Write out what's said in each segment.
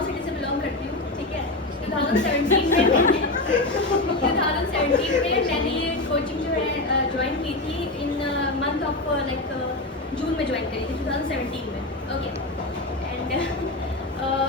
Gurgaon city से belong करती हूँ, ठीक है। 2017 में मैंने ये कोचिंग जो है ज्वाइन की थी इन मंथ ऑफ लाइक जून में ज्वाइन करी थी 2017 में, ओके। एंड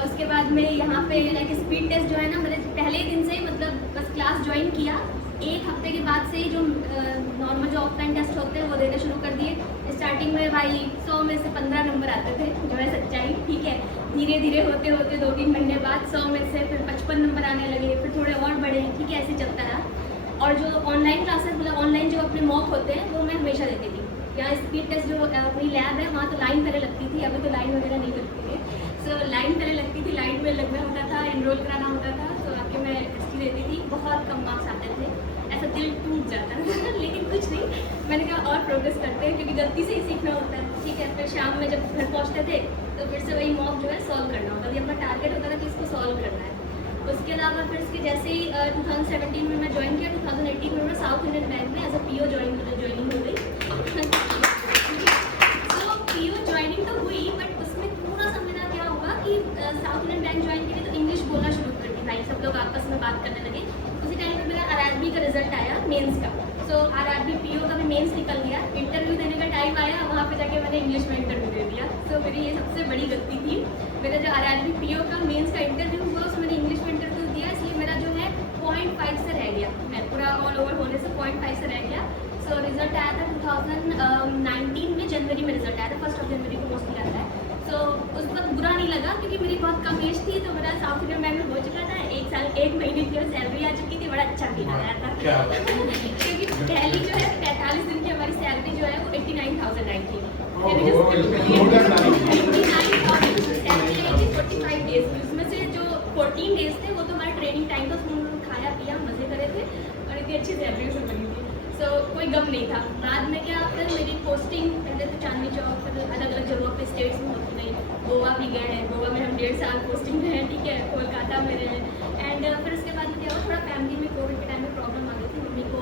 उसके बाद में यहाँ पे लाइक स्पीड टेस्ट जो है ना, मैंने पहले दिन से ही मतलब बस क्लास ज्वाइन किया, एक हफ्ते के बाद से ही जो नॉर्मल जो ऑफलाइन टेस्ट होते हैं वो देने शुरू कर दिए। स्टार्टिंग में भाई 100 में से 15 नंबर आते थे, जो है सच्चाई, ठीक है। धीरे धीरे होते होते 2-3 महीने बाद 100 में से फिर 55 नंबर आने लगे, फिर थोड़े और बढ़े, ठीक है, ऐसे चलता रहा। और जो ऑनलाइन क्लासेस मतलब ऑनलाइन जो अपने मॉक होते हैं वो मैं हमेशा देती थी। यहाँ स्पीड टेस्ट जो अपनी लैब है वहाँ तो लाइन पहले लगती थी, अभी तो लाइन वगैरह नहीं लगती है। सो लाइन पहले लगती थी, लाइन में लगना होता था, एनरोल कराना होता था, तो आके मैं टेस्ट देती थी। बहुत कम मार्क्स आते थे, ऐसा दिल टूट जाता था लेकिन कुछ नहीं, मैंने कहा और प्रोग्रेस करते हैं क्योंकि गलती से ही सीखना होता है, ठीक है। फिर शाम में जब घर पहुँचते थे तो फिर से वही मॉक जो है सॉल्व करना होता था, अपना टारगेट होता था कि इसको सॉल्व करना है। उसके अलावा फिर इसके जैसे ही 2017 में मैं ज्वाइन किया, 2018 में मैं साउथ इंडियन बैंक में एज अ पीओ ज्वाइनिंग हो गई। तो पीओ ज्वाइनिंग तो हुई, बट उसमें थोड़ा सा मेरा क्या हुआ कि साउथ इंडियन बैंक ज्वाइन की तो इंग्लिश बोलना शुरू कर दी भाई, सब लोग आपस में बात करने लगे। उसी टाइम पर मेरा आरआरबी का रिजल्ट आया मेंस का, सो आरआरबी पीओ का भी मेंस निकल गया। इंटरव्यू देने का टाइम आया, वहाँ पे जाके मैंने इंग्लिश में इंटरव्यू दे दिया। सो मेरी ये सबसे बड़ी गलती थी। मेरा जो आरआरबी पीओ का मेंस का इंटरव्यू हुआ उसमें मैंने इंग्लिश में इंटरव्यू दिया, इसलिए मेरा जो है 0.5 से रह गया, मैं पूरा ऑल ओवर होने से 0.5 से रह गया। सो रिजल्ट आया था 2019 में, जनवरी में रिजल्ट आया था, 1 जनवरी को मोस्टली आता है। सो उस वक्त बुरा नहीं लगा क्योंकि मेरी बहुत कम एज थी, तो मेरा साउथ इंडियन बैंक में हो चुका था, 1 साल 1 महीने की सैलरी आ चुकी थी, बड़ा अच्छा फील आया था क्योंकि पहली जो है 45 दिन की हमारी सैलरी जो है वो 89,000 आई थी। 45 डेज, उसमें से जो 14 डेज थे वो तो हमारा ट्रेनिंग टाइम था, उसमें खाया पिया मजे करे थे और इतनी अच्छी सैलरी उसमें मिली थी। सो कोई गम नहीं था। बाद में क्या, फिर मेरी पोस्टिंग पहले तो चांदनी चौक, फिर अलग अलग जगहों पे स्टेट्स में होती गई। गोवा भी गए हैं, गोवा में हम 1.5 साल पोस्टिंग में हैं, ठीक है, कोलकाता में रहे। एंड फिर उसके बाद क्या हुआ, थोड़ा फैमिली में कोविड के टाइम में प्रॉब्लम आ गई थी, मम्मी को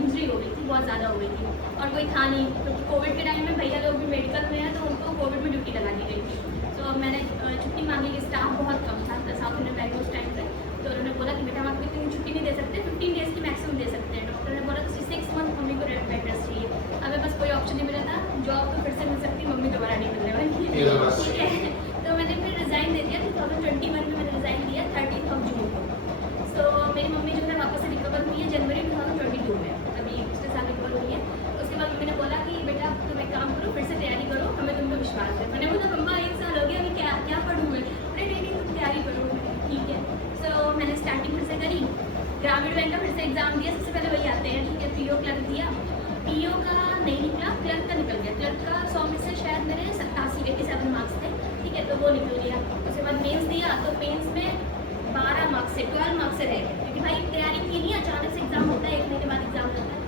इंजरी हो गई थी, बहुत ज़्यादा हो गई थी और कोई था नहीं, क्योंकि कोविड के टाइम में भैया लोग भी मेडिकल में हैं तो उनको कोविड में ड्यूटी लगा दी गई थी। तो मैंने छुट्टी मांगी, स्टाफ बहुत कम था साउथ इंडियन बैंक उस टाइम पे, तो उन्होंने बोला कि बेटा हम आपको इतनी छुट्टी नहीं दे सकते, 15 डेज़ की मैक्सिमम दे सकते हैं। डॉक्टर ने बोला कि 6 मंथ मम्मी को बेड रेस्ट चाहिए। हमें बस कोई ऑप्शन नहीं मिला था, जॉब तो फिर से मिल सकती, मम्मी दोबारा नहीं मिलने वाली, ठीक है। तो मैंने फिर रिज़ाइन दे दिया, 2021 में मैंने रिज़ाइन दिया 30 जून को। सो मेरी मम्मी जो है वापस से रिकवर हुई है जनवरी 2022 में, अभी पिछले साल रिकवर हुई है। उसके बाद मम्मी ने बोला कि बेटा तुम एक काम करो, फिर से तैयारी करो, हमें तुम पर विश्वास है। मैंने बोला मम्मा 1 साल हो गया, अभी क्या पढ़ूँ मैं? नहीं तुम तैयारी करो, ठीक है। सो मैंने स्टार्टिंग फिर से करी, ग्रामीण बैंक का फिर से एग्जाम दिया, सबसे पहले वही आते हैं, ठीक है। पीओ क्लर्क दिया, पीओ का नहीं निकला, क्लर्क का निकल गया। क्लर्क का 100 में से शायद मेरे 87 मार्क्स थे, ठीक है, तो वो निकल गया। उसके बाद मेंस दिया, तो मेंस में 12 मार्क्स से 12 मार्क्स से रह गए, क्योंकि भाई तैयारी की नहीं, अचानक से एग्जाम होता है, 1 महीने बाद एग्जाम होता है,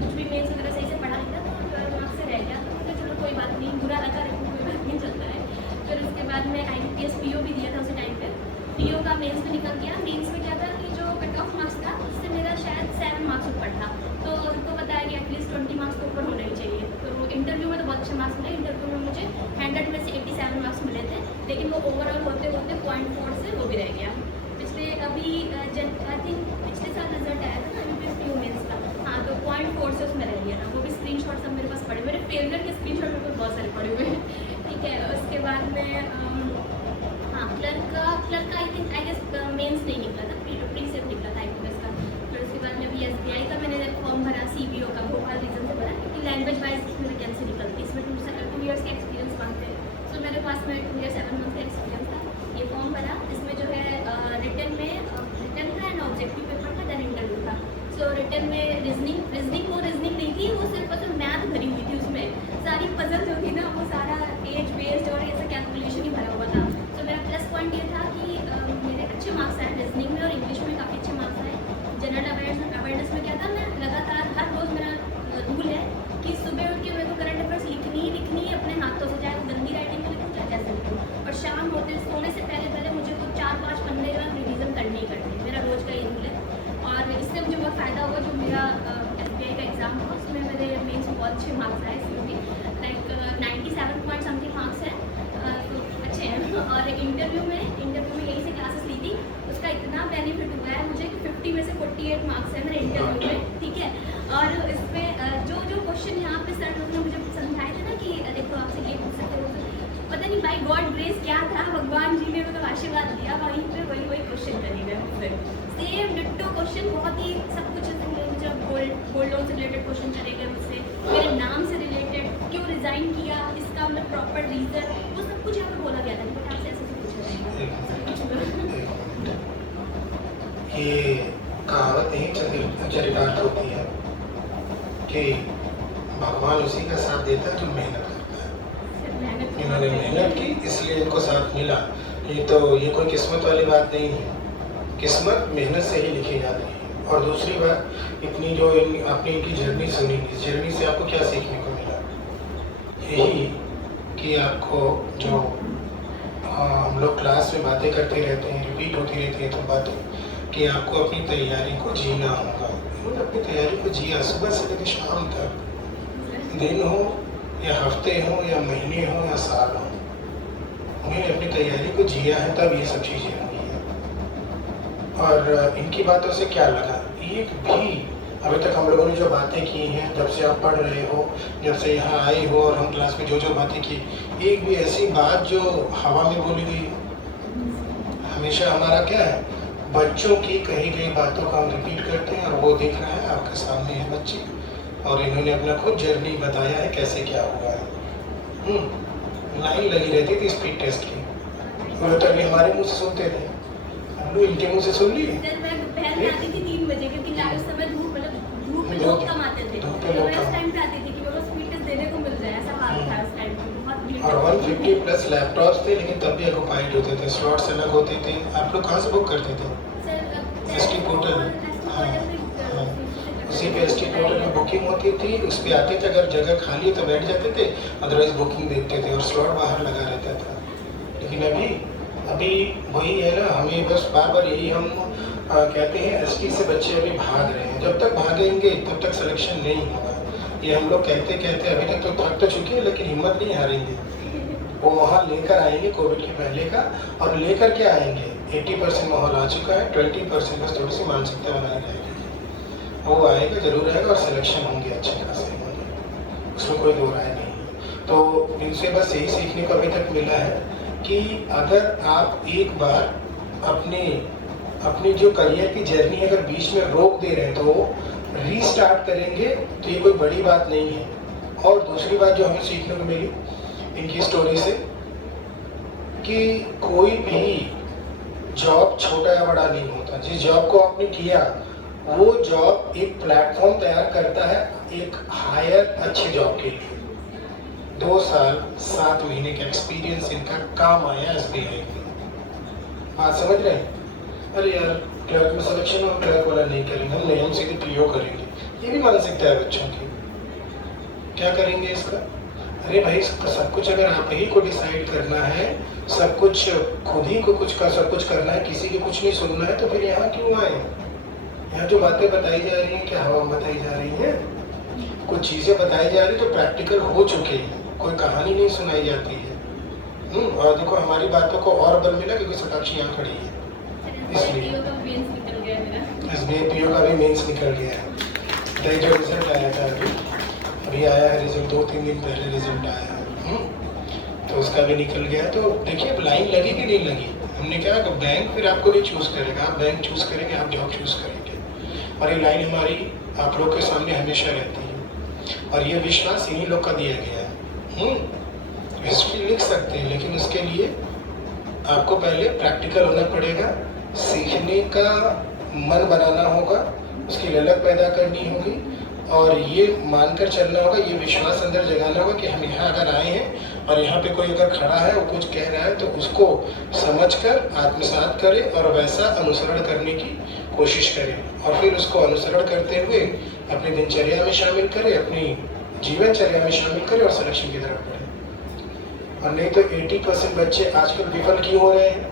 कुछ भी मेंस वगैरह सही से पढ़ा लिया, तो 12 मार्क्स से रह गया। तो मुझे चलो कोई बात नहीं, बुरा लगा लेकिन कोई बात नहीं, चलता है। फिर उसके बाद मैं IBPS पीओ भी दिया था उसी टाइम पे, पीओ का मेंस में निकल गया। मेंस में क्या था कि जो कट ऑफ मार्क्स था उससे मेरा शायद 7 मार्क्स ऊपर था, तो उनको बताया कि एटलीस्ट 20 मार्क्स तो ऊपर होने ही चाहिए। तो इंटरव्यू में तो बहुत अच्छे मार्क्स मिले, इंटरव्यू में मुझे 100 में से 87 मार्क्स मिले थे, लेकिन वो ओवरऑल होते होते 0.4 से वो भी रह गया। पिछले अभी आई थिंक पिछले साल रिजल्ट आया था ना IBPS पीओ मेंस का, हाँ, तो 0.4 से उसमें रह गया ना, वो भी स्क्रीनशॉट सब मेरे पास पड़े, मेरे फेलियर के स्क्रीनशॉट मेरे पास बहुत सारे पड़े हुए हैं, ठीक है। उसके बाद में हाँ, क्लर्क का आई गेस मेंस नहीं निकला था, प्री सेट निकला था IBPS का। फिर उसके बाद में अभी SBI का मैंने फॉर्म भरा, CBO का भोपाल रीजन से भरा, क्योंकि लैंग्वेज वाइज इसमें वैकेंसी निकलती है, इसमें 2 ईयर्स का एक्सपीरियंस मांगते हैं। सो मेरे पास में 2 ईयर 7 मंथ का एक्सपीरियंस था। ये फॉर्म भरा, इसमें जो है रिटन का एंड ऑब्जेक्टिव पेपर का, देन इंटरव्यू था। सो रिटन में रीजनिंग नहीं थी, वो सिर्फ मैथ भरी हुई थी, उसमें सारी पजल जो थी ना वो सारा एज बेस्ड और ऐसा कैलकुलेशन ही भरा हुआ था। तो मेरा प्लस पॉइंट ये था कि मेरे अच्छे मार्क्स आए रीजनिंग में और इंग्लिश में, काफ़ी अच्छे मार्क्स आए। जनरल अवेयरनेस में क्या था, मैं लगातार हर रोज़ मेरा रूल है कि सुबह उठ के मेरे को करंट अफेयर्स लिखनी ही अपने हाथों से, चाहे वो गंदी राइटिंग में लिखूँ चाहे कैसे लिखूँ, और शाम होते सोने से पहले मुझे तो 4-5 पन्ने का रिवीजन करनी ही करनी है, मेरा रोज़ का ये रूल है। और इससे मुझे बहुत फ़ायदा हुआ, जो मेरा SBI का एग्ज़ाम हुआ उसमें मेरे मेंस में बहुत अच्छे मार्क्स आए, इसमें भी लाइक 97 पॉइंट समथिंग मार्क्स है, तो अच्छे हैं। और इंटरव्यू में यही से उसका इतना बेनिफिट हुआ है मुझे कि 50 में से 48 मार्क्स है मेरे इंटरव्यू में, ठीक है। और इसमें जो जो क्वेश्चन यहाँ पे सर लोगों ने मुझे समझाए थे ना कि देखो आपसे ये पूछ सकते हो, पता नहीं बाई गॉड ग्रेस क्या था, भगवान जी ने मतलब आशीर्वाद दिया, वहीं पे वही क्वेश्चन करेगा सेम डिट्टो क्वेश्चन, बहुत ही सब कुछ जब गोल्ड लोन से रिलेटेड क्वेश्चन करेंगे मुझसे, मेरे नाम से रिलेटेड, क्यों रिजाइन किया, इसका मतलब प्रॉपर रीजन, वो सब कुछ यहाँ पे बोला गया था। बट आपसे ऐसे पूछा ये कहावत नहीं चरितार्थ होती है कि भगवान उसी का साथ देता है जो मेहनत करता है। इन्होंने मेहनत की इसलिए इनको साथ मिला। ये कोई किस्मत वाली बात नहीं है, किस्मत मेहनत से ही लिखी जाती है। और दूसरी बात, इतनी जो आपने इनकी जर्नी सुनी, इस जर्नी से आपको क्या सीखने को मिला? यही कि आपको जो हम लोग क्लास में बातें करते रहते हैं, रिपीट होती रहती है तो बातें, कि आपको अपनी तैयारी को जीना होगा। उन्होंने अपनी तैयारी को जिया, सुबह से लेकर शाम तक, दिन हो या हफ्ते हो या महीने हो या साल हो, उन्होंने अपनी तैयारी को जिया है, तब ये सब चीज़ें हुई हैं। और इनकी बातों से क्या लगा, एक भी अभी तक हम लोगों ने जो बातें की हैं, जब से आप पढ़ रहे हो, जब से यहाँ आए हो और हम क्लास में जो जो बातें की, एक भी ऐसी बात जो हवा में बोली गई? हमेशा हमारा क्या है, बच्चों की कही गई बातों को हम रिपीट करते हैं, और वो देख रहा है आपके सामने है बच्चे, और इन्होंने अपना खुद जर्नी बताया है कैसे क्या हुआ है। लाइन लगी रहती थी स्पीड टेस्ट की, वो तो अभी हमारे मुँह से सुनते थे, हम लोग इनके मुँह से सुन लिए। 3 बजे क्योंकि उस समय धूप में लोग कम आते थे, तो मैं उस टाइम पे आती थी कि मेरे को स्पीड टेस्ट देने को मिल जाए, ऐसा हाल था उस टाइम पे। और 150 प्लस लैपटॉप्स थे, लेकिन तब भी ऑक्युपाइड होते थे, स्लॉट्स अलग होते थे। आप लोग कहाँ से बुक करते थे? ST portal. हाँ, उसी पे ST पोर्टल में बुकिंग होती थी, उस पर आते थे, अगर जगह खाली है तो बैठ जाते थे, अदरवाइज बुकिंग देखते थे और स्लॉट बाहर लगा रहता था। लेकिन अभी वही है ना, हमें बस बार बार यही हम कहते हैं, ST से बच्चे अभी भाग रहे हैं। जब तक भागेंगे तब तक सिलेक्शन नहीं होगा। ये हम लोग कहते कहते अभी तक तो थक तो चुके हैं, लेकिन हिम्मत नहीं हारेंगे। वो वहाँ लेकर आएंगे कोविड के पहले का, और लेकर के आएंगे 80% माहौल आ चुका है, 20% बस थोड़ी सी मानसिकता बनाई जाएगी। वो आएगा, जरूर आएगा, और सिलेक्शन होंगे अच्छे खासे होंगे, उसमें कोई दो राय नहीं। तो इनसे बस यही सीखने को अभी तक मिला है कि अगर आप एक बार अपनी जो करियर की जर्नी अगर बीच में रोक दे रहे हैं तो रीस्टार्ट करेंगे, तो ये कोई बड़ी बात नहीं है। और दूसरी बात जो हमें सीखने को मिली इनकी स्टोरी से, कि कोई भी जॉब छोटा या बड़ा नहीं होता। जिस जॉब को आपने किया वो जॉब एक प्लेटफॉर्म तैयार करता है एक हायर अच्छे जॉब के लिए। 2 साल 7 महीने का एक्सपीरियंस इनका काम आया SBI में। बात समझ रहे हैं? अरे यार क्लर्क में सिलेक्शन और क्लर्क वाला नहीं करेंगे, हम सीधे PO करेंगे, ये भी मानसिकता है बच्चों की। क्या करेंगे इसका? अरे भाई, सब कुछ अगर आप ही को डिसाइड करना है, सब कुछ खुद ही को सब कुछ करना है, किसी की कुछ नहीं सुनना है, तो फिर यहाँ क्यों आए? यहाँ जो बातें बताई जा रही हैं क्या हवा बताई जा रही है? कुछ चीज़ें बताई जा रही तो प्रैक्टिकल हो चुके हैं, कोई कहानी नहीं सुनाई जाती है। और देखो हमारी बातों को और बल मिला क्योंकि साक्षी यहाँ खड़ी है, इसलिए SBI PO का भी मेंस निकल गया है। जो रिजल्ट आया था अभी आया है रिजल्ट, 2-3 दिन पहले रिजल्ट आया है, तो उसका भी निकल गया। तो देखिए अब लाइन लगी कि नहीं लगी। हमने कहा कि बैंक फिर आपको नहीं चूज़ करेगा, आप बैंक चूज़ करेंगे, आप जॉब चूज़ करेंगे, और ये लाइन हमारी आप लोग के सामने हमेशा रहती है, और ये विश्वास इन्हीं लोग का दिया गया है। हिस्ट्री लिख सकते हैं, लेकिन उसके लिए आपको पहले प्रैक्टिकल होना पड़ेगा, सीखने का मन बनाना होगा, उसकी ललक पैदा करनी होगी, और ये मानकर चलना होगा, ये विश्वास अंदर जगाना होगा कि हम यहाँ अगर आए हैं और यहाँ पे कोई अगर खड़ा है, वो कुछ कह रहा है, तो उसको समझकर आत्मसात करें और वैसा अनुसरण करने की कोशिश करें, और फिर उसको अनुसरण करते हुए अपनी दिनचर्या में शामिल करें, अपनी जीवनचर्या में शामिल करें और सिलेक्शन की तरफ बढ़ें। और नहीं तो 80% बच्चे आजकल विफल क्यों हो रहे हैं?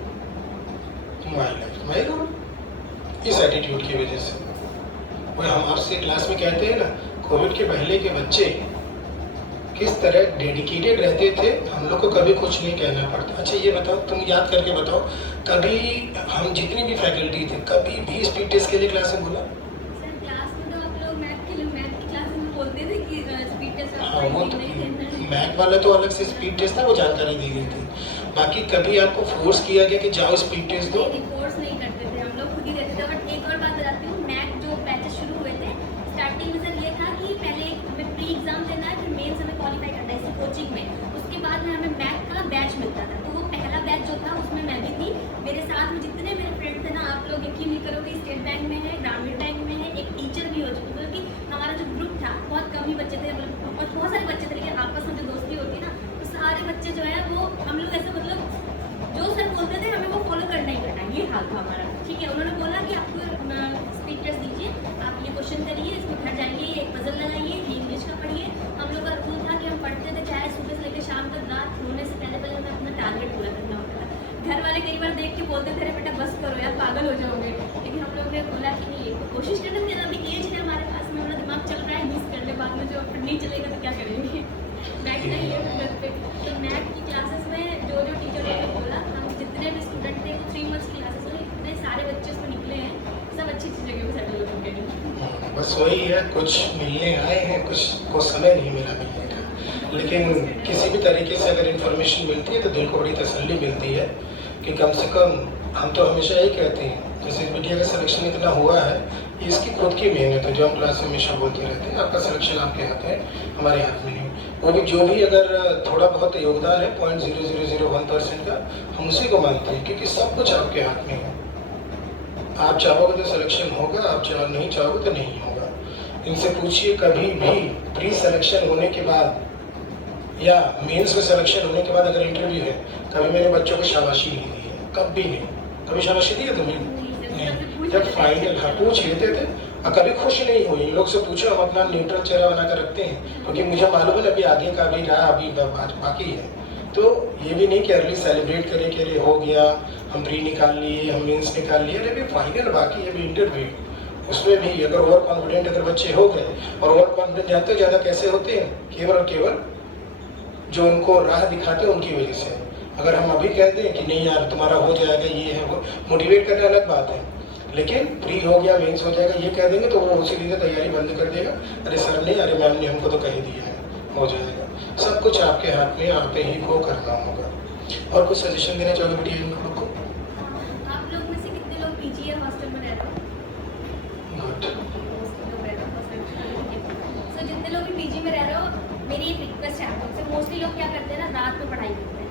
इस एटीट्यूड की वजह से। वो हम आपसे क्लास में कहते हैं ना, कोविड के पहले के बच्चे किस तरह डेडिकेटेड रहते थे, हम लोग को कभी कुछ नहीं कहना पड़ता। अच्छा ये बताओ, तुम याद करके बताओ, कभी हम जितनी भी फैकल्टी थे कभी भी स्पीड टेस्ट के लिए क्लास में बोला? सर क्लास में तो आप लोग मैथ की क्लास में बोलते थे कि स्पीड टेस्ट हाँ, वो तो मैथ वाला तो अलग से स्पीड टेस्ट था, वो जानकारी दी गई थी। बाकी कभी आपको फोर्स किया गया कि जाओ स्पीड टेस्ट दो? फोर्स नहीं करते थे, हम लोग खुद ही रहते थे। बट एक और बात बताती हूँ, मैथ जो बैचेस शुरू हुए थे स्टार्टिंग में सर ये था कि पहले हमें प्री एग्जाम देना है, फिर मेंस हमें क्वालिफाई करना है इसे कोचिंग में, उसके बाद में हमें मैथ का बैच मिलता था। तो वो पहला बैच जो था उसमें मैं भी थी, मेरे साथ में जितने मेरे फ्रेंड थे ना, आप लोग यकीन नहीं करोगे, स्टेट बैंक में है, ग्रामीण बैंक में है, एक टीचर भी हो चुकी, मतलब कि हमारा जो ग्रुप था बहुत कम ही बच्चे थे, मतलब बहुत सारे बच्चे थे, लेकिन आपस में जो दोस्ती होती है ना, तो सारे बच्चे जो है वो हम लोग ऐसा मतलब जो सर बोलते थे हमें वो फॉलो करना ही करना, ये हाल था हमारा। ठीक है, उन्होंने बोला कि आपको स्पीड टेस्ट दीजिए, आप ये क्वेश्चन करिए, इसमें घर जाएंगे, एक पजल लगाइए, ये इंग्लिश का पढ़िए। हम लोग का रूल था कि हम पढ़ते थे, चाहे सुबह से लेकर शाम तक, रात सोने से पहले हमें अपना टारगेट पूरा करना होता था। घर वाले कई बार देख के बोलते थे, बेटा बस करो यार, पागल हो जाओगे, लेकिन हम लोग ने बोला कि नहीं, कोशिश करते थे, अभी एज है हमारे पास में, हमारा दिमाग चल रहा है, मिस कर ले, बाद में जो फिर नहीं चलेगा तो क्या करेंगे, बैठना ही है घर पे। तो मैथ की क्लासेस में जो टीचर ने बोला, हम जितने भी स्टूडेंट थे 3 मंथ्स क्लासेस में, इतने सारे बच्चे उसमें निकले हैं, सब अच्छी अच्छी जगह पे सेटल हो चुके हैं। बस वही है, कुछ मिलने आए हैं, कुछ को समय नहीं मिला मिलने का, लेकिन किसी भी तरीके से अगर इन्फॉर्मेशन मिलती है तो दिल को बड़ी तसल्ली मिलती है कि कम से कम हम तो हमेशा यही कहते हैं, जैसे बिटिया का सिलेक्शन इतना हुआ है, इसकी खुद की मेहनत है, जो हम क्लास में हमेशा बोलते रहते हैं, आपका सिलेक्शन आपके हाथ है, हमारे हाथ में नहीं। वो भी जो भी अगर थोड़ा बहुत योगदान है 0.0001% का, हम उसी को मानते हैं, क्योंकि सब कुछ आपके हाथ में है। आप चाहोगे तो सिलेक्शन होगा, आप नहीं चाहोगे तो नहीं होगा। इनसे पूछिए, कभी भी प्री सिलेक्शन होने के बाद या मेंस में सिलेक्शन होने के बाद अगर इंटरव्यू है, कभी मेरे बच्चों को शाबाशी नहीं दी है, कभी नहीं, कभी शाबाशी दी है तुम्हें? नहीं। जब फाइनल पूछ लेते थे, और कभी खुश नहीं हुई। इन लोग से पूछो, हम अपना न्यूट्रल चेहरा बनाकर रखते हैं, क्योंकि मुझे मालूम है अभी आगे का भी रहा, अभी बाकी है। तो ये भी नहीं कि अर्ली सेलिब्रेट करें कि अरे हो गया, हम प्री निकाल लिए, हम मेंस निकाल लिए, अरे अभी फाइनल बाकी है, अभी इंटरव्यू, उसमें भी अगर ओवर कॉन्फिडेंट अगर बच्चे हो गए, और ओवर कॉन्फिडेंट जानते हो ज़्यादा कैसे होते हैं? केवल और केवल जो उनको राह दिखाते हैं उनकी वजह से। अगर हम अभी कहते हैं कि नहीं यार तुम्हारा हो जाएगा, ये है वो, मोटिवेट करना अलग बात है, लेकिन प्री हो गया, मेंस हो जाएगा, ये कह देंगे तो वो उसी दिन तैयारी बंद कर देगा, अरे सर ने, अरे मैम ने हमको तो कह दिया है, हो जाएगा। सब कुछ आपके हाथ में, आप ही को करना होगा। और कुछ सजेशन देना चाहोगे बेटी इन लोगों को? आप लोग में से कितने लोग पीजी या हॉस्टल में रह रहे हो? गुड। सो जितने लोग भी पीजी में रह रहे हो, मेरी एक रिक्वेस्ट है आप लोग से, मोस्टली लोग क्या करते हैं ना, रात में पढ़ाई करते हैं।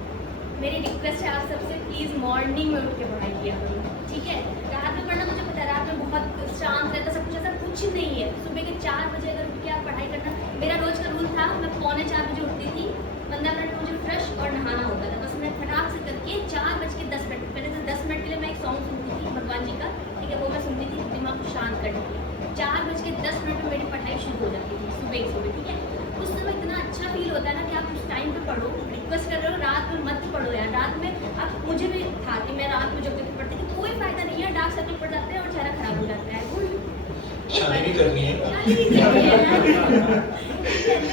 मेरी रिक्वेस्ट है आप सबसे, प्लीज़ मॉर्निंग में उठ के पढ़ाई किया करो, ठीक है? रात में पढ़ना मुझे पता है, रात में बहुत शांत रहता, सब कुछ ऐसा कुछ नहीं है। सुबह के 4 बजे अगर उठ के आप पढ़ाई करना, मेरा रोज का रूल था, मैं 3:45 बजे उठती थी, 15 मिनट में मुझे फ्रेश और नहाना होता था, बस मैं फटाक से करके 4:10 पहले तो 10 मिनट के लिए मैं एक सॉन्ग सुनती थी भगवान जी का, ठीक है, वो मैं सुनती थी दिमाग को शांत करने के लिए। 4:10 में मेरी पढ़ाई शुरू हो जाती थी सुबह, ठीक है? उस समय इतना अच्छा फील होता है ना कि आप उस टाइम पे पढ़ो। रिक्वेस्ट कर रहे हो, रात में मत पढ़ो यार, रात में आप, मुझे भी था कि मैं रात में जब भी पढ़ती थी, कोई फायदा नहीं है, डार्क सर्कल पड़ जाते हैं और चेहरा खराब हो जाता है। शादी भी करनी है।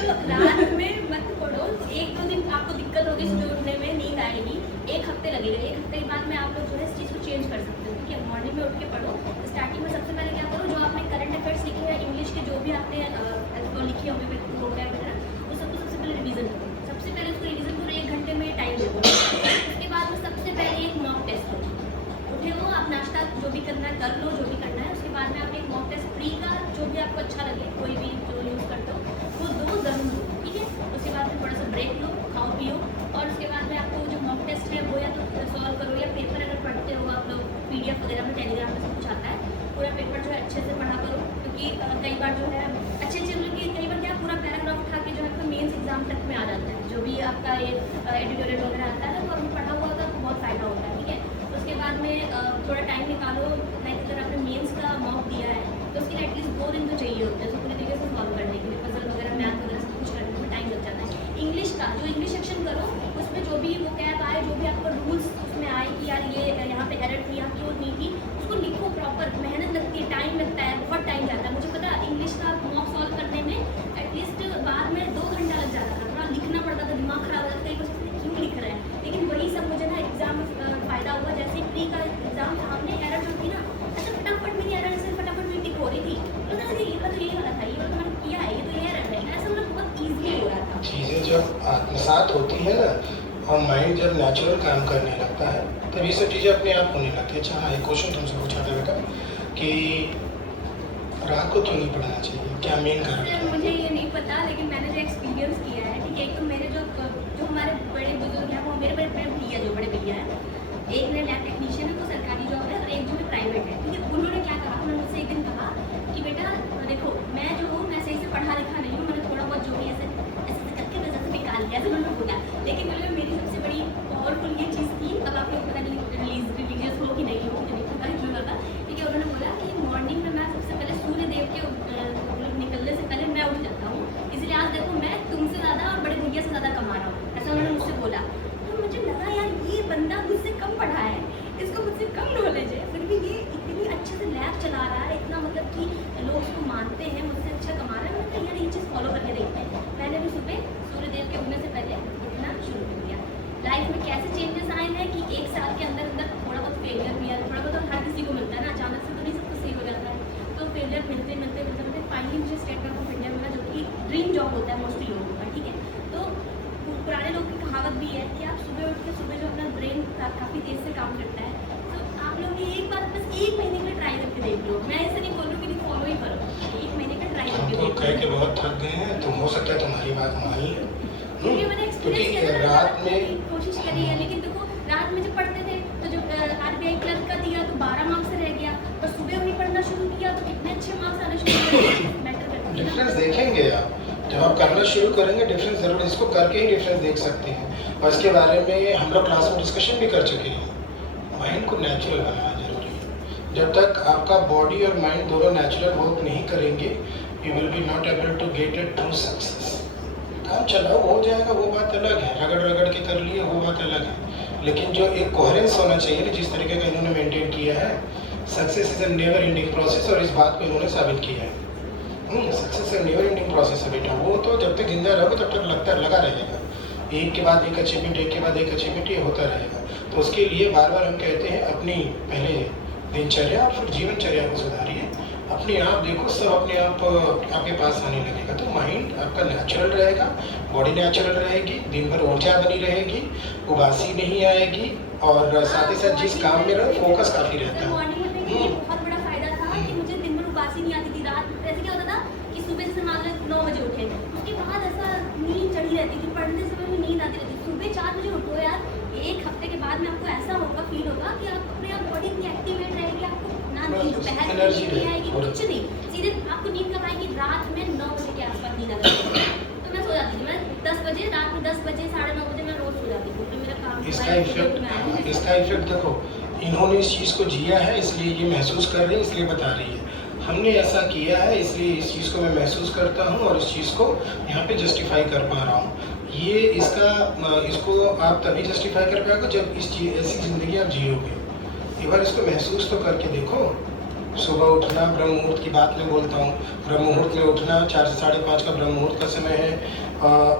तो रात में मत पढ़ो, 1-2 दिन आपको दिक्कत होगी सुबह उठने में, नींद आएगी, 1 हफ्ते लगेगा, 1 हफ्ते के बाद में आप लोग जो है इस चीज़ को चेंज कर सकते हो, ठीक है? मॉर्निंग में उठ के पढ़ो। स्टार्टिंग में सबसे पहले क्या करो, जो आपने करंट अफेयर्स लिखे हैं, इंग्लिश के जो भी आपने लिखे होंगे प्रोग्राम वगैरह, वो सबको सबसे पहले रिवीजन करो। सबसे पहले उसको रिवीजन करो, 1 घंटे में टाइम दे दो। उसके बाद में सबसे पहले एक मॉक टेस्ट लो, उठे हो आप, नाश्ता जो भी करना है कर लो, जो भी करना है। उसके बाद में आप एक मॉक टेस्ट प्री का, जो भी आपको अच्छा लगे, कोई भी जो यूज़ करते हो वो दो ज़रूर लो, ठीक है? उसके बाद में थोड़ा सा ब्रेक लो, खाओ पियो, और उसके बाद में आपको जो मॉक टेस्ट है वो या तो सॉल्व करो, या पेपर अगर पढ़ते हो आप लोग PDF वगैरह में, टेलीग्राम में सब कुछ आता है, पूरा पेपर जो है अच्छे से पढ़ा करो, क्योंकि कई बार जो है अच्छे मतलब कि कई बार क्या पूरा पैराग्राफ उठा के जो है आपका मेंस एग्जाम तक में आ जाता है, जो भी आपका ये एडिटोरियल वगैरह आता है, तो आपने पढ़ा हुआ होता है तो बहुत फ़ायदा होता है, ठीक है? उसके बाद में थोड़ा टाइम निकालो, लाइक अगर आपने मेंस का मॉक दिया है तो उसके लिए एटलीस्ट 2 दिन तो चाहिए होता है, तो पूरी तरीके से सॉल्व करने के लिए, पजल वगैरह, मैथ वगैरह सब कुछ करने में टाइम लग जाता है। इंग्लिश का जो इंग्लिश सेक्शन करो, उसमें जो भी वो कैब आए, जो भी आपका रूल्स उसमें आए कि यार ये यहाँ पे एरर थी, यहाँ क्यों नहीं थी, उसको लिखो प्रॉपर। मेहनत लगती है, टाइम लगता है, बहुत टाइम जाता है। मुझे पता इंग्लिश का मॉक सॉल्व करने में एटलीस्ट बाद में 2 घंटा लग जाता था, थोड़ा और माइंड जब नेचुरल काम करने लगता है तब ये सब चीज़ें अपने आप होने लगती है। अच्छा हाँ, एक क्वेश्चन तुमसे पूछा था बेटा कि रात को क्यों नहीं पढ़ना चाहिए, क्या मेन कारण सर है? मुझे ये नहीं पता, लेकिन मैंने जो एक्सपीरियंस किया है, ठीक है, एक तो मेरे जो हमारे बड़े बुजुर्ग हैं, वो मेरे बड़े बड़े भैया, जो बड़े भैया हैं, एक ने लैब टेक्नीशियन है, वो सरकारी जॉब है, और एक जो है प्राइवेट है, ठीक है। उन्होंने क्या कहा, उन्होंने मुझसे एक दिन कहा कि बेटा देखो, मैं जो हूँ, मैं सही से पढ़ा लिखा नहीं हूँ, मैंने थोड़ा बहुत जो भी ऐसे ऐसे करके वजह से निकाल लिया, ऐसे उन्होंने बोला। लेकिन उन्होंने मेरी सबसे बड़ी पावरफुल ये चीज़ की, अब आपको पता नहीं रिलीजियस हो कि नहीं हो, मुझे नहीं पता इतना ज़्यादा, ठीक है। उन्होंने बोला कि मॉर्निंग में मैं सबसे पहले सूर्य देव के निकलने से पहले मैं उठ जाता हूँ, इसलिए आज देखो मैं तुमसे ज़्यादा और बड़े भैया से ज़्यादा कमा रहा हूँ, ऐसा उन्होंने मुझसे बोला। तो मुझे लगा यार ये बंदा मुझसे कम पढ़ा है, इसको मुझसे कम नॉलेज है, फिर भी ये इतनी अच्छे से लैब चला रहा है, इतना मतलब कि लोग उसको मानते हैं, मुझसे अच्छा कमा रहा है। मैंने कहा यार ये चीज़ फॉलो करके देखते हैं। मैंने भी सुबह सूर्यदेव के उगने से पहले उठना शुरू कर दिया। लाइफ में कैसे चेंजेस आए हैं कि एक साल के अंदर अंदर थोड़ा बहुत फेलियर भी है, थोड़ा बहुत हर किसी को मिलता है ना, अचानक से तो नहीं सब कुछ सही हो जाता है। तो फेलियर मिलते मिलते मिलते मिलते फाइनली मुझे स्टेट बैंक ऑफ इंडिया मिला, जो कि ड्रीम जॉब होता है मोस्टली लोगों का, ठीक है। तो पुराने लोग की कहावत भी है कि आप सुबह उठ के सुबह जो अपना ब्रेन काफ़ी तेज़ से काम करता है, तो आप लोग ये एक बार बस 1 महीने के लिए ट्राई करके देख लो। मैं ऐसे नहीं बोल रही कि फॉलो ही करो, 1 महीने का ट्राई हम करके तो देख कह लो। के बहुत थक गए हैं, तो हो सकता है तुम्हारी बात मान लें। क्योंकि मैंने एक्सपीरियंस क्योंकि किया था, रात में कोशिश करी है, लेकिन देखो रात में जब पढ़ते थे तो जो RBI क्लर्क का दिया तो 12 मार्क्स से रह गया, और सुबह वही पढ़ना शुरू किया तो कितने अच्छे मार्क्स आने शुरू हुए। मैटर करता है डिफरेंस देखेंगे आप, जब आप करना शुरू करेंगे डिफरेंस जरूर, इसको करके ही डिफरेंस देख सकते हैं। और इसके बारे में हम लोग क्लास में डिस्कशन भी कर चुके हैं। माइंड को नेचुरल बनाना जरूरी है। जब तक आपका बॉडी और माइंड दोनों नेचुरल वर्क नहीं करेंगे, you will be not able to get it through success. काम चलाओ हो जाएगा, वो बात अलग है, रगड़ रगड़ के कर लिए वो बात अलग है, लेकिन जो एक कोहेरेंस होना चाहिए ना, जिस तरीके का इन्होंने मेंटेन किया है, success is a never ending process, और इस बात को इन्होंने साबित किया है। Success is never ending process है बेटा, वो तो जब तक जिंदा रहोगे तब तक लगा रहेगा, एक के बाद एक अचीवमेंट, एक के बाद एक अचीवमेंट, ये होता रहेगा। तो उसके लिए बार बार हम कहते हैं अपनी पहले दिनचर्या और फिर जीवनचर्या को सुधारिए, अपने आप देखो, सब अपने आप आपके पास आने लगेगा। तो माइंड आपका नेचुरल रहेगा, बॉडी नेचुरल रहेगी, दिन भर ऊर्जा बनी रहेगी, उबासी नहीं आएगी, और साथ ही साथ जिस काम में रहो फोकस काफ़ी रहता है। मॉर्निंग में ये बहुत बड़ा फायदा था कि मुझे दिन भर उबासी नहीं आती थी। रात में ऐसे क्या होता था कि सुबह से मान लो 9 बजे उठे, उसके बाद ऐसा नींद चढ़ी रहती थी, पढ़ने समय भी नींद आती रहती थी। सुबह 4 बजे उठो यार, एक हफ्ते के बाद में आपको ऐसा होगा, फील होगा कि आप अपने आप बॉडी इतनी एक्टिवेट रहेगी, आपको ना नींद दोपहर में नींद नहीं आएगी, कुछ नहीं, सीधे आपको नींद कब आएगी, रात में 9 बजे के आसपास नींद आ जाती है। तो मैं सो जाती थी, मैं 10 बजे, रात में 10 बजे, 9:30 बजे मैं रोज सो जाती थी, तो मेरा काम इसका इफेक्ट देखो, इन्होंने इस चीज़ को जिया है, इसलिए ये महसूस कर रही है, इसलिए बता रही है। हमने ऐसा किया है, इसलिए इस चीज़ को मैं महसूस करता हूँ और इस चीज़ को यहाँ पे जस्टिफाई कर पा रहा हूँ। ये इसको आप तभी जस्टिफाई कर पाओगे जब ऐसी ज़िंदगी आप जियोगे। एक बार इसको महसूस तो करके देखो। सुबह उठना, ब्रह्म मुहूर्त की बात मैं बोलता हूँ, ब्रह्म मुहूर्त में उठना, 4 से 5:30 का ब्रह्म मुहूर्त का समय है।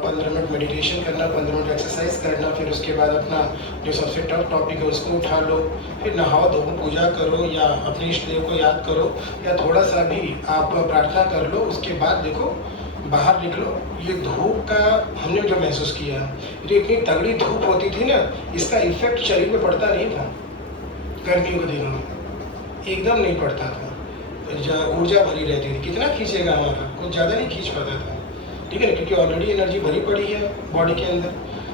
15 मिनट मेडिटेशन करना, 15 मिनट एक्सरसाइज करना, फिर उसके बाद अपना जो सबसे टफ टॉपिक है उसको उठा लो, फिर नहाओ धो, पूजा करो, या अपने इष्ट देव को याद करो, या थोड़ा सा भी आप प्रार्थना कर लो। उसके बाद देखो बाहर निकलो, ये धूप का हमने जो महसूस किया, तो इतनी तगड़ी धूप होती थी ना, इसका इफेक्ट शरीर में पड़ता नहीं था गर्मियों के दिनों में, एकदम नहीं पड़ता था, ऊर्जा भरी रहती थी। कितना खींचेगा हमारा, कुछ ज़्यादा नहीं खींच पाता था, ठीक है ना, क्योंकि ऑलरेडी एनर्जी भरी पड़ी है बॉडी के अंदर।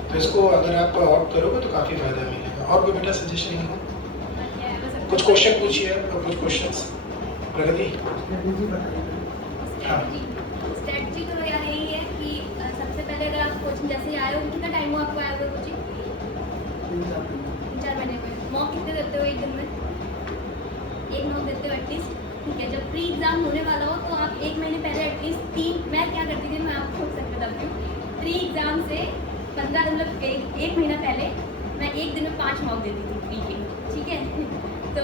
तो इसको अगर आप ऑप्ट करोगे तो काफ़ी फ़ायदा मिलेगा। और कोई बेटा सजेशन हो? कुछ क्वेश्चन पूछिए आप, कुछ क्वेश्चंस। प्रगति, हाँ, स्ट्रेटजी तो यार यही है कि सबसे पहले अगर आप कोचिंग जैसे आए हो, कितना टाइम हो आपको आए हुए कोचिंग? 3-4 महीने में। मॉक कितने देते हो एक दिन में? 1 मॉक देते हो एटलीस्ट, ठीक है। जब प्री एग्जाम होने वाला हो तो आप 1 महीने पहले एटलीस्ट 3, मैं क्या करती थी, मैं आपको बताती हूँ, प्री एग्जाम से 15 दिन, मतलब 1 महीना पहले मैं एक दिन में 5 मॉक देती थी प्री के, ठीक है। तो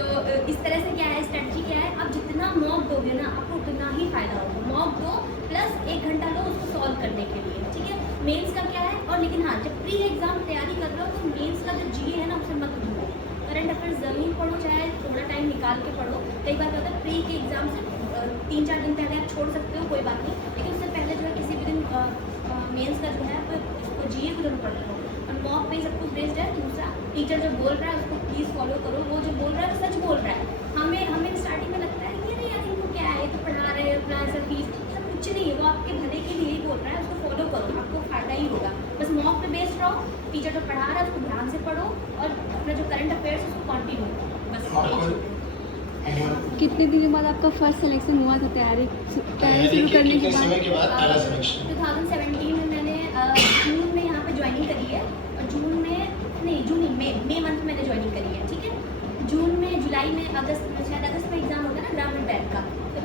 इस तरह से क्या है, स्ट्रेटजी क्या है, आप जितना मॉक दोगे ना आपको उतना ही फायदा होगा। मॉक दो प्लस 1 घंटा लो उसको सॉल्व करने के लिए, ठीक है। मेंस का क्या है, और लेकिन हाँ, जब प्री एग्जाम तैयारी कर रहे हो तो मेंस का जो जीए है ना उसे मत भूलो। करंट अफेयर्स ज़रूर पढ़ो, चाहे थोड़ा टाइम निकाल के पढ़ो। कई बार क्या होता है, प्री के एग्जाम से 3-4 दिन पहले आप छोड़ सकते हो, कोई बात नहीं, लेकिन उससे पहले जो है किसी भी दिन मेंस का जो है आप इसको जीए को जरूर पढ़ लो। और मॉक पे सब कुछ बेस्ड है। दूसरा, टीचर जो बोल रहा है उसको प्लीज़ फॉलो करो, वो जो बोल रहा है सच बोल रहा है। हमें स्टार्टिंग में लगता है कि नहीं यार इनको क्या है, तो पढ़ा रहे हैं अपना ऐसा फीस, सब कुछ नहीं है, वो आपके भले के लिए ही बोल रहा है, उसको फॉलो करो, आपको फ़ायदा ही होगा। बस मॉक पे बेस्ड रहो, टीचर जो पढ़ा रहा है उसको ध्यान से पढ़ो और अपना जो करंट अफेयर्स है उसको कंटिन्यू, बस और यही कोई चीज़ है। कितने दिनों बाद आपका फर्स्ट सिलेक्शन हुआ था? तैयारी शुरू करने कितने समय के बाद पहला 2017 सिलेक्शन? में मैंने जून में यहाँ पे ज्वाइनिंग करी है, और जून में नहीं, जून नहीं, मई मंथ में मैंने ज्वाइनिंग करी है, ठीक है। जून में, जुलाई में, अगस्त में, शायद अगस्त में एग्जाम होता है ना ग्रामीण बैंक का, तो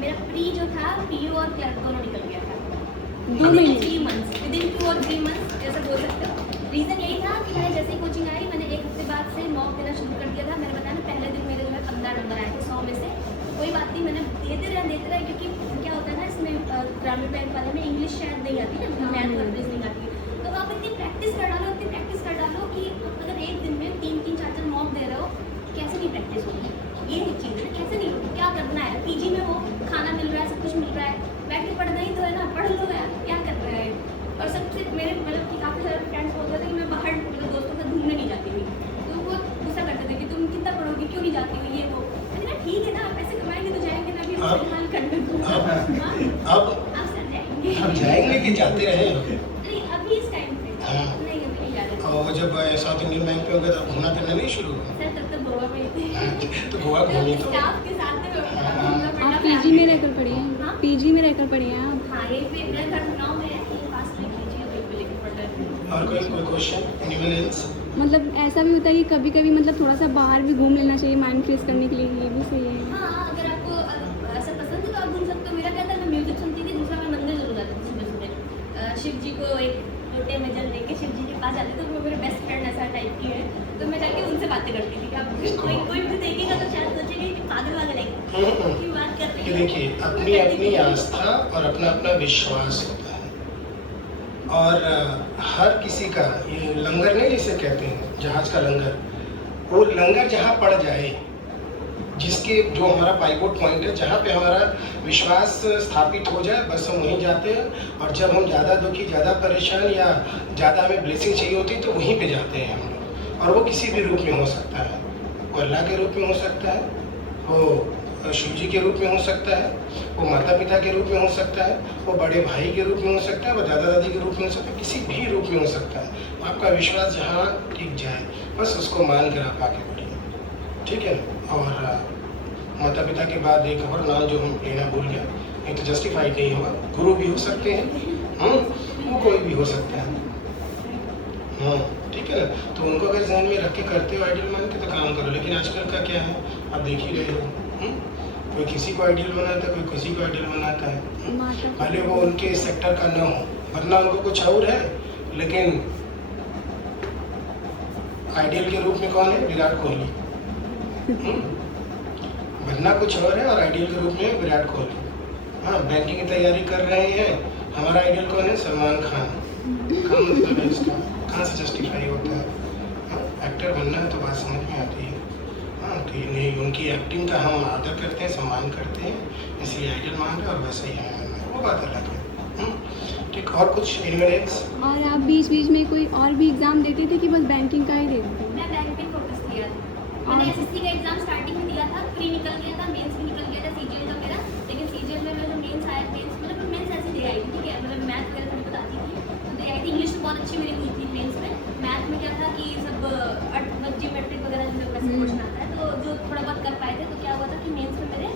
मेरा प्री जो था पीओ और क्लर्क दोनों निकल गया था 2 महीने 3 मंथ्स, विदिन 2 और 3 मंथ्स ऐसा बोल सकते हो। रीज़न यही था कि मैंने जैसे ही कोचिंग आई, मैंने 1 हफ्ते बाद से मॉक देना शुरू कर दिया था। मैंने बताया ना, पहले दिन मेरे जो है 15 नंबर आए थे 100 में से, तो कोई बात नहीं, मैंने देते रहे, क्योंकि क्या होता है ना इसमें ग्रामीण बैंक वाले में इंग्लिश शायद नहीं आती ना, मैथ और रीजनिंग आती है, तो आप इतनी प्रैक्टिस कर डालो कि अगर एक दिन में 3-3, 4-4 मॉक दे रहे हो, कैसे नहीं प्रैक्टिस होगी? ये एक चीज़ है ना, कैसे नहीं होगी? क्या करना है? पीजी में हो, खाना मिल रहा है, सब कुछ मिल रहा है, बैठ के पढ़ना ही तो है ना, पढ़ लो यार, क्या कर रहा है? और सबसे मेरे मतलब कि काफ़ी सारे फ्रेंड्स बोलते थे कि मैं बाहर मतलब दोस्तों के साथ घूमने नहीं जाती थी, तो वो गुस्सा करते थे कि तुम कितना पढ़ोगी, क्यों नहीं जाती हो, ये वो। मैंने कहा ठीक है ना, आप पैसे कमाएंगे तो जाएंगे ना, अभी हाल कर दूँ अब आप सर जाएंगे, हम जाएंगे कि जाते रहे? नहीं अभी इस टाइम पे हाँ। नहीं, अभी नहीं जा रहे। और जब साउथ इंडियन बैंक पे हो गया तो घूमना फिरना नहीं शुरू हुआ? सर तब तक गोवा में थे, तो गोवा घूमी तो स्टाफ के साथ में घूमना पड़ना आप पीजी में रहकर पढ़ी हैं? हाँ? पीजी में रहकर पढ़ी हैं आप? हाँ, यही पे मेरा घर गुड़गांव में है, ये पास में पीजी और एक पे लेकर पढ़ रहे थे। और कोई क्वेश्चन? Animal else? मतलब ऐसा भी होता है कि कभी कभी मतलब थोड़ा सा बाहर भी घूम लेना चाहिए माइंड फ्रेश करने के लिए, ये भी सही है। हाँ, अगर आपको ऐसा पसंद है तो आप घूम सकते हो। मेरा क्या था, मैं म्यूजिक सुनती थी, दूसरा मैं मंदिर जरूर जाती थी सुबह। शिव जी को एक लोटे में जल लेके शिव जी के पास जाती थी, तो वो मेरे बेस्ट फ्रेंड ऐसा टाइप की है, तो मैं जाके उनसे बातें करती थी। अब कोई मुझे देखेगा तो शायद सोचेगा कि पागल वागल है, की बात कर रही कि है। देखिए, अपनी अपनी आस्था और अपना अपना विश्वास होता है, और हर किसी का ये लंगर नहीं जिसे कहते हैं, जहाज का लंगर, वो लंगर जहाँ पड़ जाए, जिसके जो हमारा पाइवोट पॉइंट है, जहाँ पे हमारा विश्वास स्थापित हो जाए, बस हम वहीं जाते हैं। और जब हम ज़्यादा दुखी, ज़्यादा परेशान या ज़्यादा हमें ब्लेसिंग चाहिए होती है, तो वहीं पे जाते हैं हम लोग। और वो किसी भी रूप में हो सकता है, वो अल्लाह के रूप में हो सकता है, वो शिव जी के रूप में हो सकता है, वो माता पिता के रूप में हो सकता है, वो बड़े भाई के रूप में हो सकता है, वो दादा दादी के रूप में हो सकता है, किसी भी रूप में हो सकता है। आपका विश्वास जहाँ टिक जाए, बस उसको मान कर आप आगे बढ़िए, ठीक है। और माता पिता के बाद एक और नाम जो हम लेना भूल गया, ये तो जस्टिफाइड नहीं होगा, गुरु भी हो सकते हैं, वो कोई भी हो सकता है, ठीक है ना। तो उनको अगर ध्यान में रख के करते हो, आइडियल मान के, तो काम करो। लेकिन आजकल का क्या है, आप देख ही रहे हो, कोई किसी को आइडियल बनाता है, कोई किसी को आइडियल बनाता है, भले वो उनके सेक्टर का ना हो, वरना उनको कुछ और है, लेकिन आइडियल के रूप में कौन है? विराट कोहली। बनना कुछ और है और आइडियल के रूप में विराट कोहली। हाँ, बैंकिंग की तैयारी कर रहे हैं, हमारा आइडियल कौन है? सलमान खान। कहाँ मतलब है इसका, कहाँ से जस्टिफाई होता है? हाँ, एक्टर बनना है तो बात समझ में आती है। हाँ, तो नहीं, उनकी एक्टिंग का हम आदर करते हैं, सम्मान करते हैं, इसलिए आइडियल मान रहे हैं, और वैसे ही हमें वो बात अलग है। ठीक, और कुछ एनिमल्स? और आप बीच बीच में कोई और भी एग्ज़ाम देते थे कि बस बैंकिंग का ही देते थे? मैं बैंक पे फोकस किया था। मैंने एसएससी का एग्जाम स्टार्टिंग में दिया था, प्री निकल गया था, मेंस भी निकल गया था सीजीएल का मेरा, लेकिन सीजीएल में जो मेंस आया, मेंस मतलब मेंस ऐसे दे आई थी, ठीक है, मतलब मैथ वगैरह थोड़ी बताती थी, तो दे आई थी। इंग्लिश तो बहुत अच्छी मेरी हुई थी मेंस में। मैथ में क्या था कि सब जियोमेट्रिक वगैरह जो वैसे क्वेश्चन आता है, तो जो थोड़ा बहुत कर पाए थे, तो क्या हुआ था कि मेंस में मेरे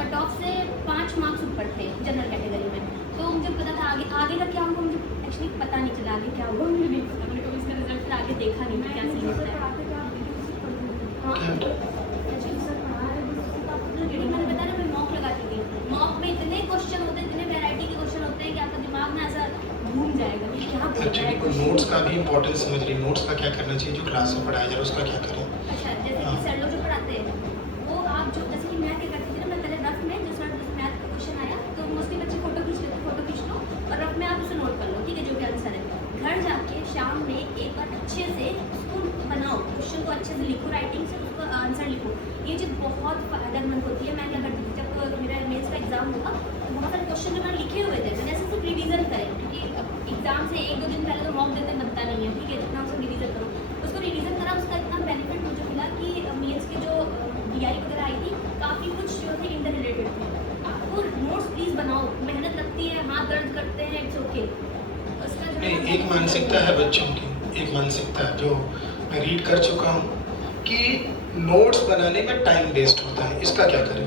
कट ऑफ से 5 मार्क्स ऊपर थे जनरल कैटेगरी में, तो मुझे पता था आगे का क्या होगा, मुझे एक्चुअली पता नहीं चला आगे क्या होगा, मुझे नहीं पता, मैंने कभी इसका रिजल्ट फिर आगे देखा नहीं क्या सीन होता है। मैंने बताया ना, मैं मॉक लगाती थी, मॉक में इतने क्वेश्चन होते हैं, इतने वैरायटी के क्वेश्चन होते हैं कि आपका दिमाग ना ऐसा घूम जाएगा कि क्या बोल रहा एक्चुअली कोई है। नोट्स का भी इंपॉर्टेंस समझ रही, नोट्स का क्या करना चाहिए, जो क्लास में पढ़ाया जा रहा है उसका क्या करें? अच्छा, जैसे कि सर लोग जो पढ़ाते हैं, वो आप जो जैसे कि मैं क्या करती थी ना, मैं पहले रफ में जो सर मैथ का क्वेश्चन आया, तो मोस्टली बच्चे फोटो खींच लो और रफ में आप उसे नोट कर लो, ठीक है, जो भी आंसर है। घर जाके शाम में एक बार अच्छे से उसको बनाओ, क्वेश्चन को अच्छे से लिखो, उसको राइटिंग से उसको आंसर लिखो। ये चीज़ बहुत फ़ायदेमंद होती है। मैं क्या करती थी, जब मेरा मेंस का एग्ज़ाम हुआ तो बहुत सारे क्वेश्चन जो मैंने लिखे हुए थे मैंने ऐसे सिर्फ रिवीजन करें, क्योंकि एग्ज़ाम से 1-2 दिन पहले तो मॉक देते बनता नहीं है, ठीक है, जितना उसको रिवीजन करो। उसको रिवीजन करा, उसका इतना बेनिफिट मुझे मिला कि मेंस की जो DI वगैरह आई थी काफ़ी कुछ जो थे इंटर रिलेटेड थे। आपको नोट्स प्लीज़ बनाओ, मेहनत लगती है, हाथ दर्द करते हैं, इट्स ओके। उसका जो नहीं, एक मानसिकता है बच्चों की, एक मानसिकता जो मैं रीड कर चुका हूँ कि नोट्स बनाने में टाइम वेस्ट होता है, इसका क्या करें?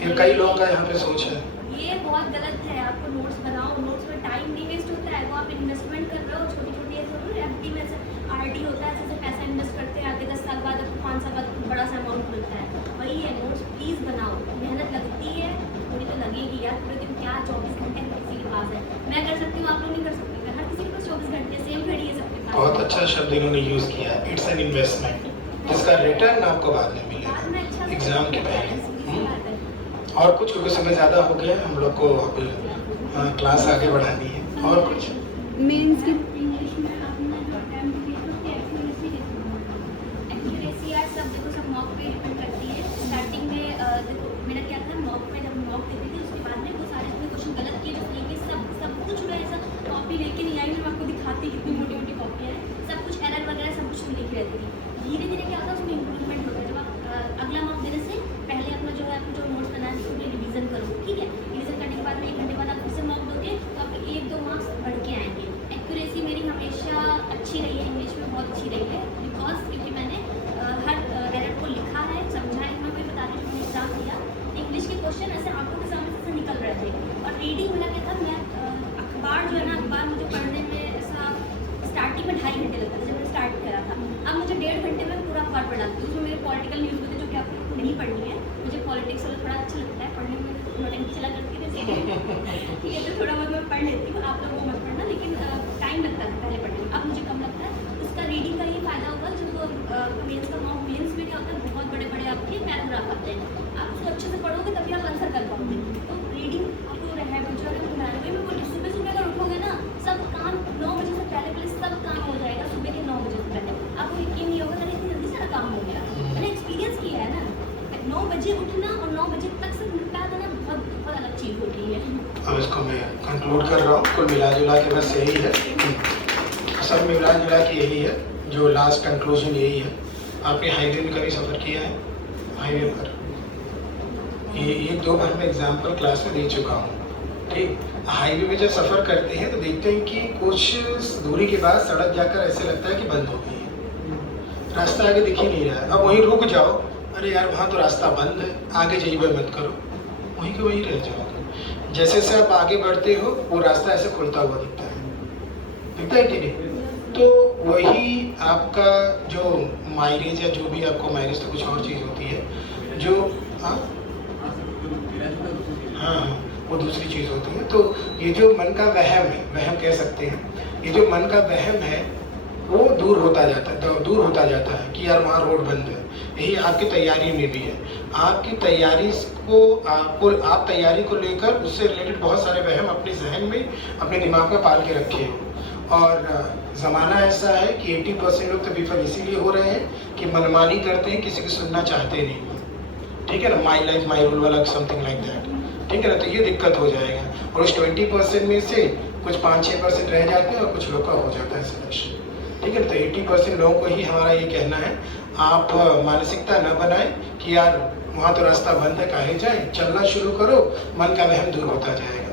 ये कई लोगों का यहाँ पे सोच है। ये बहुत गलत है। आपको नोट्स बनाओ, नोट्स में टाइम नहीं वेस्ट होता है, वो आप इन्वेस्टमेंट कर रहे हो। छोटी-छोटी ऐसे FD में से RD होता है, ऐसे पैसा इन्वेस्ट करते हैं, आगे 10 साल बाद आपको 5 साल बाद बड़ा सा अमाउंट मिलता है। वही है, नोट्स प्लीज़ बनाओ। मेहनत लगती है, थोड़ी तो लगेगी यार, पूरे दिन क्या 24 घंटे हर किसी के पास है। मैं कर सकती हूँ, आप लोग नहीं कर सकते। हर किसी के पास 24 घंटे सेम घड़ी है सबके पास। बहुत अच्छा शब्द इन्होंने यूज़ किया है, इट्स एन इन्वेस्टमेंट, जिसका रिटर्न आपको बाद में बाद में अच्छा मिलेगा से एग्ज़ाम के सीखते हैं, पहले। सीधी सी बात है। और कुछ, क्योंकि समय ज़्यादा हो गया, हम लोग को अब क्लास आगे बढ़ानी है। और कुछ मेंस की इंग्लिश में आपने जो अटेम्प्ट की उसकी एक्यूरेसी कितनी है? एक्यूरेसी यार सब देखो, सब मॉक पे डिपेंड करती है। स्टार्टिंग में देखो मेरा क्या था, मॉक में जब मॉक देती थी उसके बाद में वो सारे अपने क्वेश्चन गलत किए, जो सही किए, सब कुछ मैं ऐसा कॉपी लेके नहीं आई, मैं आपको दिखाती कितनी मोटी मोटी कॉपी है, सब कुछ एरर वगैरह सब कुछ लिख रहती थी। धीरे धीरे क्या होता है, उसमें इम्प्रूवमेंट होता है। जब आप अगला मॉक देने से पहले अपना जो है, आपको जो नोट्स बनाना है उसमें रिवीजन करो, ठीक है। रिवीजन करने के बाद में 1 घंटे बाद आप फिर से मॉक दोगे तो आपके 1-2 मार्क्स बढ़ के आएंगे। एक्यूरेसी मेरी हमेशा अच्छी रही है, इंग्लिश में बहुत अच्छी रही है, बिकॉज क्योंकि मैंने हर एरर को लिखा है, समझा है। मैं कोई बता रही हूँ, एग्जाम दिया, इंग्लिश के क्वेश्चन ऐसे आंखों के सामने से निकल रहे थे। और रीडिंग मेरा क्या था, मैं अखबार जो है ना, अखबार मुझे पढ़ने में ऐसा स्टार्टिंग में 2.5 घंटे लगता था जब मैंने स्टार्ट करा था। अब मुझे 1.5 घंटे में पूरा अखबार पढ़ डालती हूँ। उसमें मेरे पॉलिटिकल न्यूज़ होते जो कि आपको नहीं पढ़नी है। मुझे पॉलिटिक्स वाला थोड़ा अच्छा लगता है पढ़ने में, नोटिंग चला करती है ठीक है, तो थोड़ा बहुत मैं पढ़ लेती हूँ। आप लोगों को मत पढ़ना, लेकिन टाइम लगता है पहले पढ़ने में, अब मुझे कम लगता है। उसका रीडिंग का ये फ़ायदा होगा, जब मेंस का मॉक, मेंस में क्या होता है, बहुत बड़े बड़े आपके पैराग्राफ आते हैं, आप उसको अच्छे से पढ़ोगे तभी आप आंसर कर पाओगे। तो रीडिंग आपको हैबिट जो है बनाने में, मैं बोली सुबह सुबह अगर उठोगे ना, सब काम 9 बजे से पहले सब काम हो जाएगा। सुबह के 9 बजे से पहले आपको यकीन नहीं होगा, इतनी जल्दी सारा काम हो गया। मैंने एक्सपीरियंस किया है ना, 9 बजे उठना और 9 बजे तक से निपटा देना बहुत बहुत अलग चीज़ होती है। अब इसको मैं कंक्लूड कर रहा हूँ, कुल मिला जुला के बस यही है, सब मिला जुला के यही है, जो लास्ट कंक्लूजन यही है। आपने हाईवे में कभी सफ़र किया है? हाईवे पर ये 1-2 बार मैं एग्जाम्पल क्लास में दे चुका हूँ, ठीक। हाईवे में जब सफ़र करते हैं तो देखते हैं कि कुछ दूरी के बाद सड़क जाकर ऐसे लगता है कि बंद हो गई है, रास्ता आगे दिख ही नहीं रहा है। अब वहीं रुक जाओ, अरे यार वहाँ तो रास्ता बंद है, आगे जाइए मत करो, वहीं के वहीं रह जाओगे। जैसे जैसे आप आगे बढ़ते हो वो रास्ता ऐसे खुलता हुआ दिखता है कि नहीं? तो वही आपका जो माइलेज या जो भी आपको माइलेज, तो कुछ और चीज़ होती है जो हाँ वो दूसरी चीज़ होती है। तो ये जो मन का वहम है, वहम कह सकते हैं, ये जो मन का वहम है वो दूर होता जाता है कि यार वहाँ रोड बंद है। यही आपकी तैयारी में भी है। आपकी तैयारी को आप तैयारी को लेकर उससे रिलेटेड बहुत सारे वहम अपने जहन में, अपने दिमाग में पाल के रखे हो। और ज़माना ऐसा है कि 80% लोग तो विफल इसीलिए हो रहे हैं कि मनमानी करते हैं, किसी की सुनना चाहते नहीं, ठीक है ना, माई लाइफ माई रूल वाला समथिंग लाइक दैट, ठीक है ना। तो ये दिक्कत हो जाएगा। और उस 20% में से कुछ 5-6% रह जाते हैं और कुछ लोग का हो जाता है सिलेक्शन, ठीक है ना। तो 80% लोगों को ही हमारा ये कहना है, आप मानसिकता न बनाएं कि यार वहाँ तो रास्ता बंद है, काहे जाए, चलना शुरू करो, मन का वहम दूर होता जाएगा।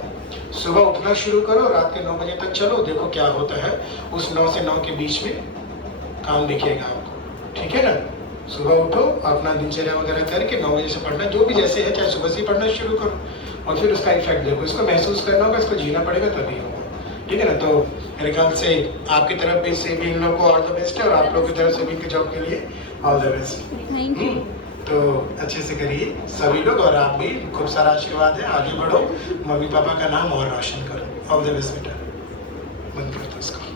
सुबह उठना शुरू करो, रात के 9 बजे तक चलो, देखो क्या होता है। उस 9 से 9 के बीच में काम दिखेगा आपको, ठीक है ना। सुबह उठो, अपना दिनचर्या वगैरह करके 9 बजे से पढ़ना, जो भी जैसे है, चाहे सुबह से ही पढ़ना शुरू करो और फिर उसका इफेक्ट देखो। इसको महसूस करना होगा, इसको जीना पड़ेगा, तभी होगा, ठीक है ना। तो मेरे ख्याल से आपकी तरफ भी से भी इन लोगों को ऑल द बेस्ट है, और आप लोग की तरफ से भी जॉब के लिए all the best. Thank you. तो अच्छे से करिए सभी लोग, और आप भी, खूब सारा आशीर्वाद है, आगे बढ़ो, मम्मी पापा का नाम और रोशन करो। ऑल द बेस्ट बेटा। बंद कर दो इसको।